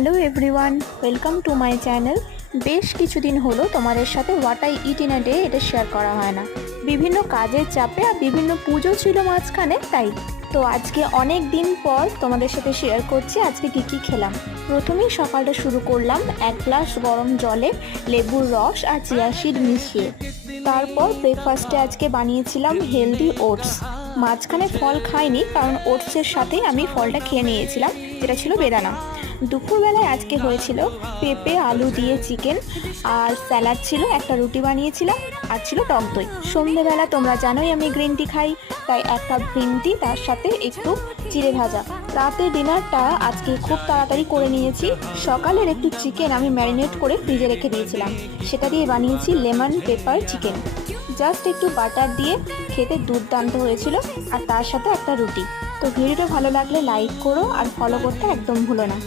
Hello everyone, welcome to my channel. বেশ কিছুদিন হলো তোমাদের সাথে what I it in a day এটা শেয়ার করা হয় না, বিভিন্ন কাজের চাপে আর বিভিন্ন পুজো ছিল মাঝখানে, তাই তো আজকে অনেক দিন পর তোমাদের সাথে শেয়ার করছি আজকে কী খেলাম। প্রথমেই সকালটা শুরু করলাম এক গ্লাস গরম জলে লেবুর রস আর চিয়া সিড মিশিয়ে। তারপর ব্রেকফাস্টে আজকে বানিয়েছিলাম হেলদি ওটস। মাঝখানে ফল খাইনি কারণ ওটসের সাথেই আমি ফলটা খেয়ে নিয়েছিলাম, যেটা ছিল বেদানা। দুপুরবেলায় আজকে হয়েছিল পেঁপে আলু দিয়ে চিকেন, আর স্যালাড ছিল, একটা রুটি বানিয়েছিলাম, আর ছিল টক দই। সন্ধেবেলা তোমরা জানোই আমি গ্রিন টি খাই, তাই এক কাপ গ্রিন টি, তার সাথে একটু চিড়ে ভাজা। রাতের ডিনারটা আজকে খুব তাড়াতাড়ি করে নিয়েছি। সকালের একটু চিকেন আমি ম্যারিনেট করে ফ্রিজে রেখে দিয়েছিলাম, সেটা দিয়ে বানিয়েছি লেমন পেপার চিকেন। জাস্ট একটু বাটার দিয়ে, খেতে দুর্দান্ত হয়েছিল, আর তার সাথে একটা রুটি। তো ভিডিওটা ভালো লাগলে লাইক করো আর ফলো করতে একদম ভুলো না।